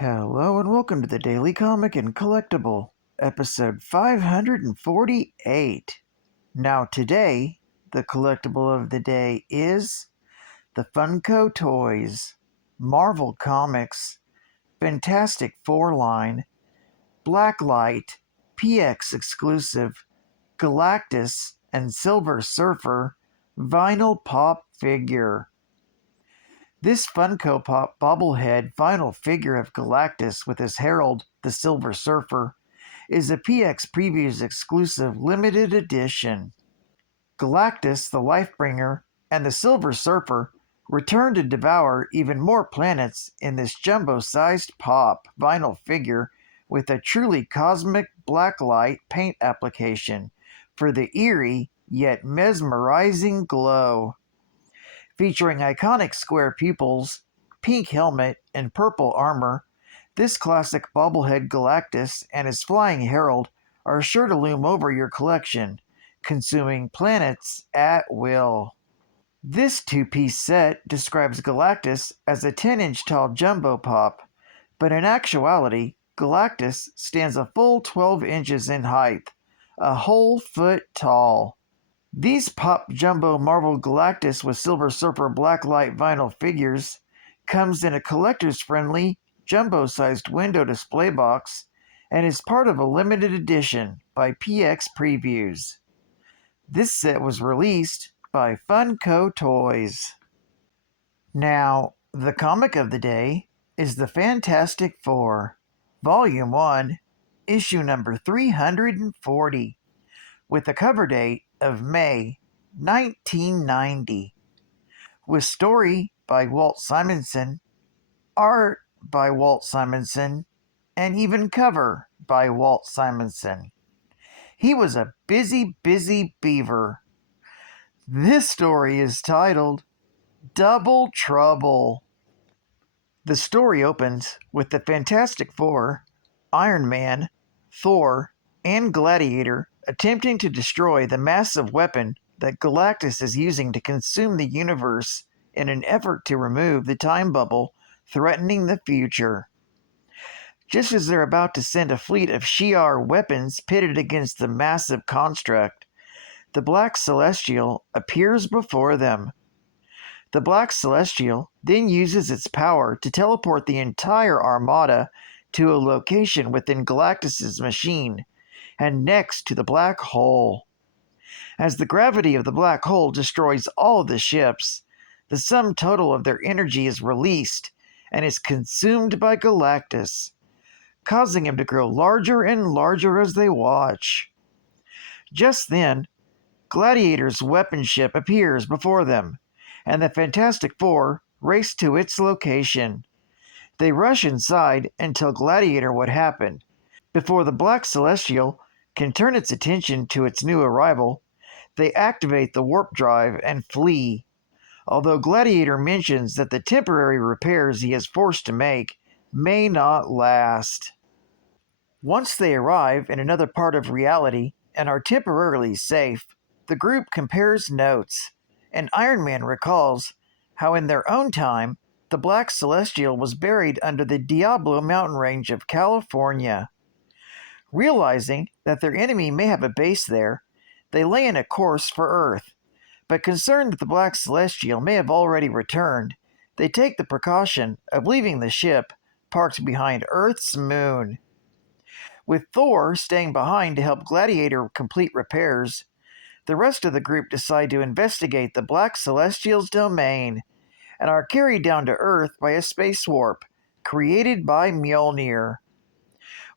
Hello and welcome to the Daily Comic and Collectible, episode 548. Now today, the collectible of the day is the Funko Toys, Marvel Comics, Fantastic Four line, Blacklight, PX exclusive, Galactus, and Silver Surfer vinyl pop figure. This Funko Pop bobblehead vinyl figure of Galactus with his herald, the Silver Surfer, is a PX Previews exclusive limited edition. Galactus, the Lifebringer, and the Silver Surfer return to devour even more planets in this jumbo-sized pop vinyl figure with a truly cosmic blacklight paint application for the eerie yet mesmerizing glow. Featuring iconic square pupils, pink helmet, and purple armor, this classic bobblehead Galactus and his flying herald are sure to loom over your collection, consuming planets at will. This two-piece set describes Galactus as a 10-inch tall jumbo pop, but in actuality, Galactus stands a full 12 inches in height, a whole foot tall. These Pop Jumbo Marvel Galactus with Silver Surfer Blacklight vinyl figures comes in a collector's-friendly, jumbo-sized window display box and is part of a limited edition by PX Previews. This set was released by Funko Toys. Now, the comic of the day is the Fantastic Four, Volume 1, Issue number 340, with a cover date of May 1990, with story by Walt Simonson, art by Walt Simonson, and even cover by Walt Simonson. He was a busy beaver. This story is titled Double Trouble. The story opens with the Fantastic Four, Iron Man, Thor, and Gladiator attempting to destroy the massive weapon that Galactus is using to consume the universe in an effort to remove the time bubble threatening the future. Just as they're about to send a fleet of Shi'ar weapons pitted against the massive construct, the Black Celestial appears before them. The Black Celestial then uses its power to teleport the entire armada to a location within Galactus's machine, and next to the black hole. As the gravity of the black hole destroys all of the ships, the sum total of their energy is released and is consumed by Galactus, causing him to grow larger and larger as they watch. Just then, Gladiator's weapon ship appears before them, and the Fantastic Four race to its location. They rush inside and tell Gladiator what happened, before the Black Celestial can turn its attention to its new arrival. They activate the warp drive and flee, although Gladiator mentions that the temporary repairs he is forced to make may not last. Once they arrive in another part of reality and are temporarily safe, the group compares notes, and Iron Man recalls how in their own time the Black Celestial was buried under the Diablo mountain range of California. Realizing that their enemy may have a base there, they lay in a course for Earth, but concerned that the Black Celestial may have already returned, they take the precaution of leaving the ship parked behind Earth's moon. With Thor staying behind to help Gladiator complete repairs, the rest of the group decide to investigate the Black Celestial's domain, and are carried down to Earth by a space warp created by Mjolnir.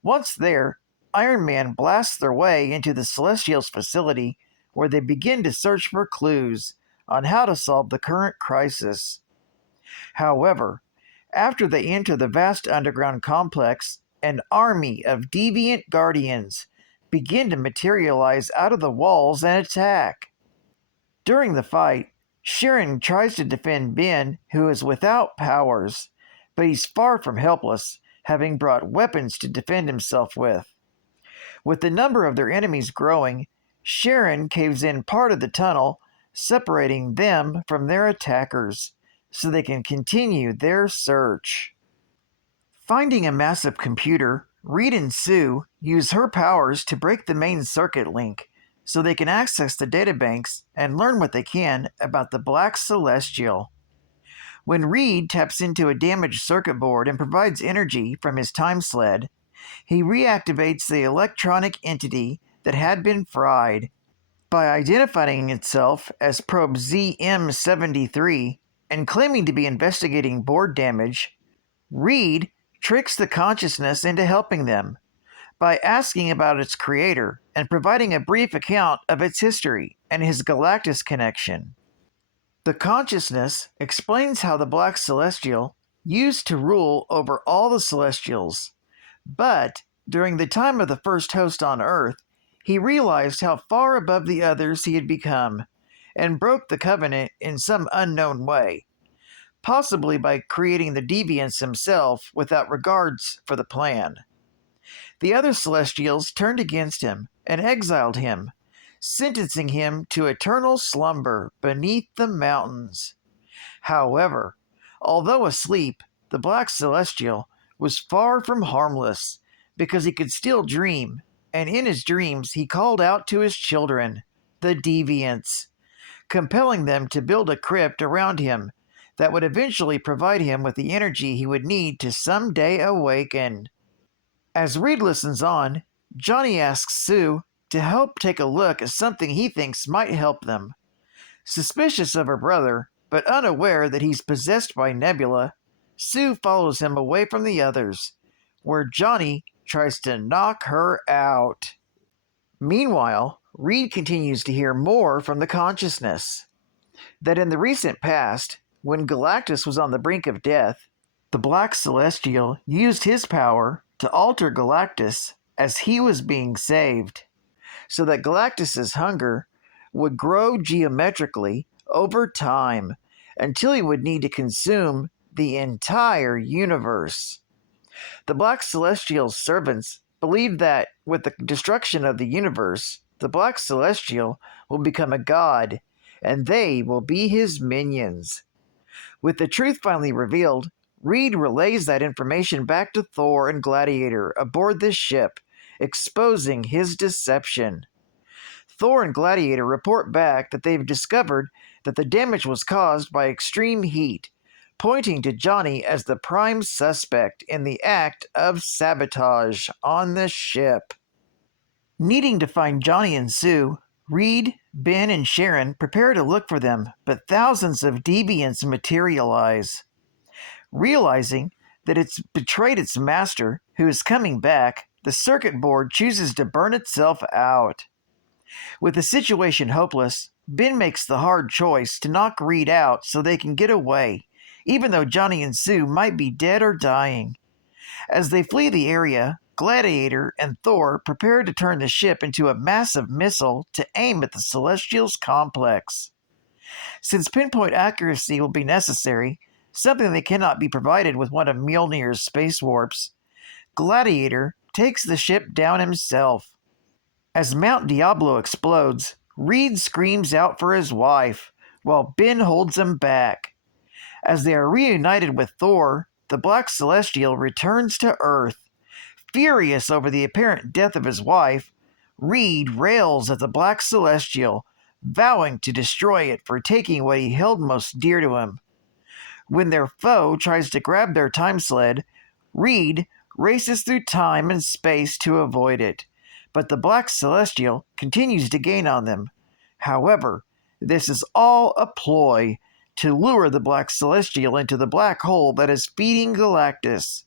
Once there, Iron Man blasts their way into the Celestials' facility, where they begin to search for clues on how to solve the current crisis. However, after they enter the vast underground complex, an army of deviant guardians begin to materialize out of the walls and attack. During the fight, Sharon tries to defend Ben, who is without powers, but he's far from helpless, having brought weapons to defend himself with. With the number of their enemies growing, Sharon caves in part of the tunnel, separating them from their attackers, so they can continue their search. Finding a massive computer, Reed and Sue use her powers to break the main circuit link so they can access the databanks and learn what they can about the Black Celestial. When Reed taps into a damaged circuit board and provides energy from his time sled, he reactivates the electronic entity that had been fried. By identifying itself as probe ZM73 and claiming to be investigating board damage, Reed tricks the consciousness into helping them by asking about its creator and providing a brief account of its history and his Galactus connection. The consciousness explains how the Black Celestial used to rule over all the Celestials, but during the time of the first host on Earth, he realized how far above the others he had become and broke the covenant in some unknown way, possibly by creating the deviants himself without regards for the plan. The other Celestials turned against him and exiled him, sentencing him to eternal slumber beneath the mountains. However, although asleep, the Black Celestial was far from harmless because he could still dream, and in his dreams he called out to his children, the deviants, compelling them to build a crypt around him that would eventually provide him with the energy he would need to someday awaken. As Reed listens on, Johnny asks Sue to help take a look at something he thinks might help them. Suspicious of her brother, but unaware that he's possessed by Nebula, Sue follows him away from the others, where Johnny tries to knock her out. Meanwhile, Reed continues to hear more from the consciousness. That in the recent past, when Galactus was on the brink of death, the Black Celestial used his power to alter Galactus as he was being saved, so that Galactus's hunger would grow geometrically over time until he would need to consume the entire universe. The Black Celestial's servants believe that with the destruction of the universe, the Black Celestial will become a god, and they will be his minions. With the truth finally revealed, Reed relays that information back to Thor and Gladiator aboard this ship, exposing his deception. Thor and Gladiator report back that they've discovered that the damage was caused by extreme heat, pointing to Johnny as the prime suspect in the act of sabotage on the ship. Needing to find Johnny and Sue, Reed, Ben, and Sharon prepare to look for them, but thousands of deviants materialize. Realizing that it's betrayed its master, who is coming back, the circuit board chooses to burn itself out. With the situation hopeless, Ben makes the hard choice to knock Reed out so they can get away, even though Johnny and Sue might be dead or dying. As they flee the area, Gladiator and Thor prepare to turn the ship into a massive missile to aim at the Celestials' complex. Since pinpoint accuracy will be necessary, something that cannot be provided with one of Mjolnir's space warps, Gladiator takes the ship down himself. As Mount Diablo explodes, Reed screams out for his wife, while Ben holds him back. As they are reunited with Thor, the Black Celestial returns to Earth. Furious over the apparent death of his wife, Reed rails at the Black Celestial, vowing to destroy it for taking what he held most dear to him. When their foe tries to grab their time sled, Reed races through time and space to avoid it, but the Black Celestial continues to gain on them. However, this is all a ploy to lure the Black Celestial into the black hole that is feeding Galactus.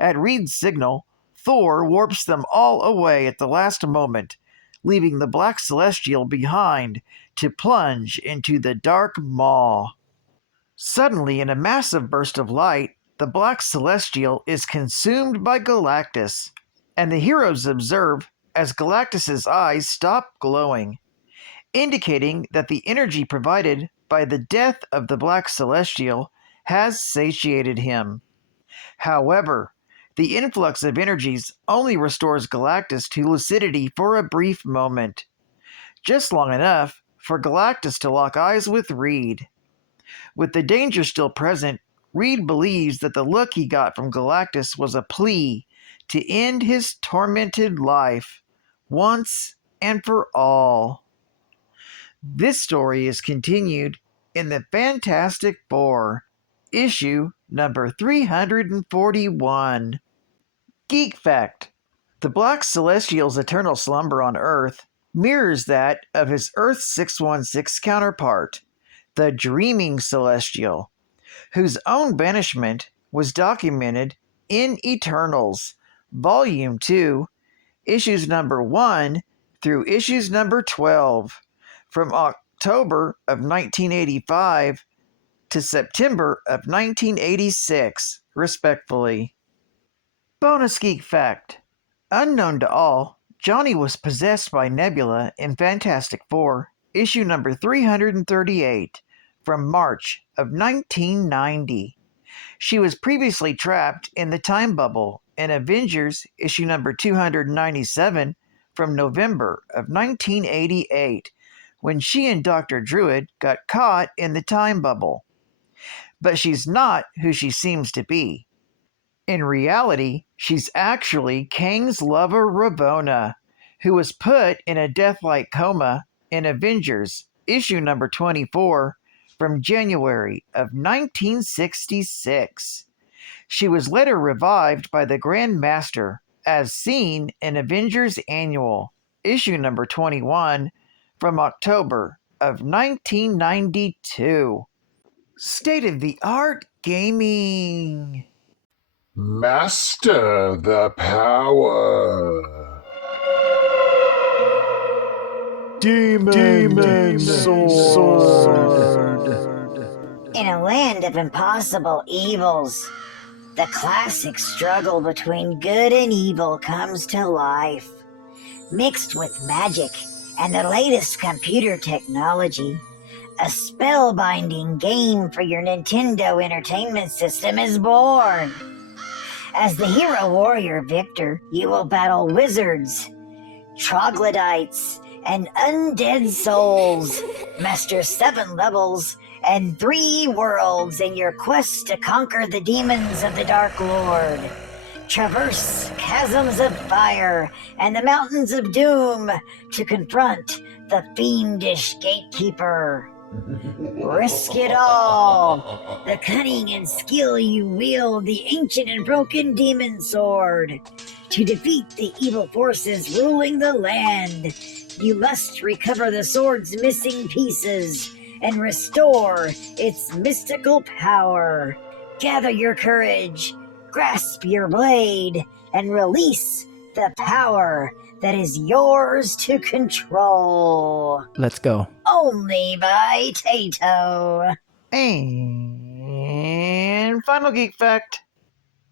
At Reed's signal, Thor warps them all away at the last moment, leaving the Black Celestial behind to plunge into the dark maw. Suddenly, in a massive burst of light, the Black Celestial is consumed by Galactus, and the heroes observe as Galactus's eyes stop glowing, indicating that the energy provided by the death of the Black Celestial has satiated him. However, the influx of energies only restores Galactus to lucidity for a brief moment, just long enough for Galactus to lock eyes with Reed. With the danger still present, Reed believes that the look he got from Galactus was a plea to end his tormented life once and for all. This story is continued in the Fantastic Four, issue number 341. Geek Fact: the Black Celestial's eternal slumber on Earth mirrors that of his Earth 616 counterpart, the Dreaming Celestial, whose own banishment was documented in Eternals, Volume 2, issues number 1 through issues number 12, from October of 1985 to September of 1986, respectfully. Bonus Geek Fact: unknown to all, Johnny was possessed by Nebula in Fantastic Four, issue number 338, from March of 1990. She was previously trapped in the time bubble in Avengers issue number 297 from November of 1988, when she and Dr. Druid got caught in the time bubble. But she's not who she seems to be. In reality, she's actually Kang's lover Ravonna, who was put in a death-like coma in Avengers issue number 24 from January of 1966. She was later revived by the Grand Master, as seen in Avengers Annual, issue number 21, from October of 1992. State-of-the-art gaming. Master the power. Demon Sword. In a land of impossible evils, the classic struggle between good and evil comes to life. Mixed with magic and the latest computer technology, a spellbinding game for your Nintendo Entertainment System is born. As the hero warrior Victor, you will battle wizards, troglodytes, and undead souls, master 7 levels and 3 worlds in your quest to conquer the demons of the Dark Lord. Traverse chasms of fire and the mountains of doom to confront the fiendish gatekeeper. Risk it all, the cunning and skill you wield the ancient and broken demon sword. To defeat the evil forces ruling the land, you must recover the sword's missing pieces and restore its mystical power. Gather your courage, grasp your blade, and release the power that is yours to control. Let's go. Only by Tato. And final geek fact: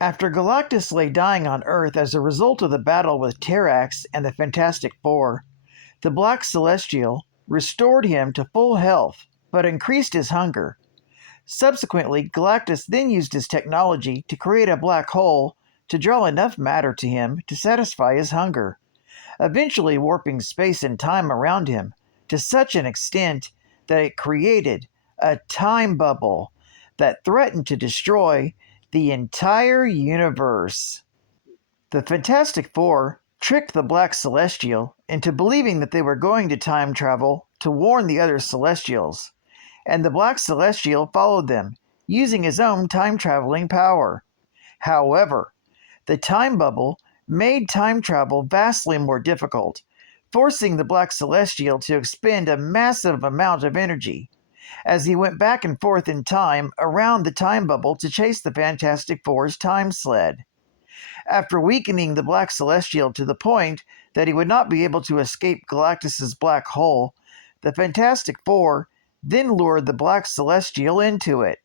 after Galactus lay dying on Earth as a result of the battle with Terrax and the Fantastic Four, the Black Celestial restored him to full health, but increased his hunger. Subsequently, Galactus then used his technology to create a black hole to draw enough matter to him to satisfy his hunger, eventually warping space and time around him to such an extent that it created a time bubble that threatened to destroy the entire universe. The Fantastic Four tricked the Black Celestial into believing that they were going to time travel to warn the other Celestials, and the Black Celestial followed them, using his own time-traveling power. However, the time bubble made time travel vastly more difficult, forcing the Black Celestial to expend a massive amount of energy as he went back and forth in time around the time bubble to chase the Fantastic Four's time sled. After weakening the Black Celestial to the point that he would not be able to escape Galactus's black hole, the Fantastic Four then lured the Black Celestial into it.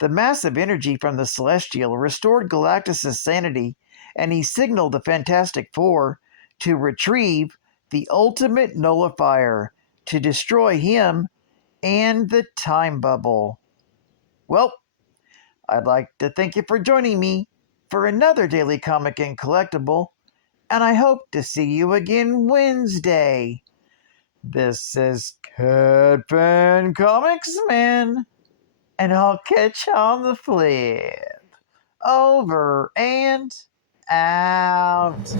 The massive energy from the Celestial restored Galactus's sanity, and he signaled the Fantastic Four to retrieve the ultimate nullifier to destroy him and the time bubble. Well, I'd like to thank you for joining me for another Daily Comic and Collectible, and I hope to see you again Wednesday. This is Cat Fan Comics Man, and I'll catch you on the flip. Over and out.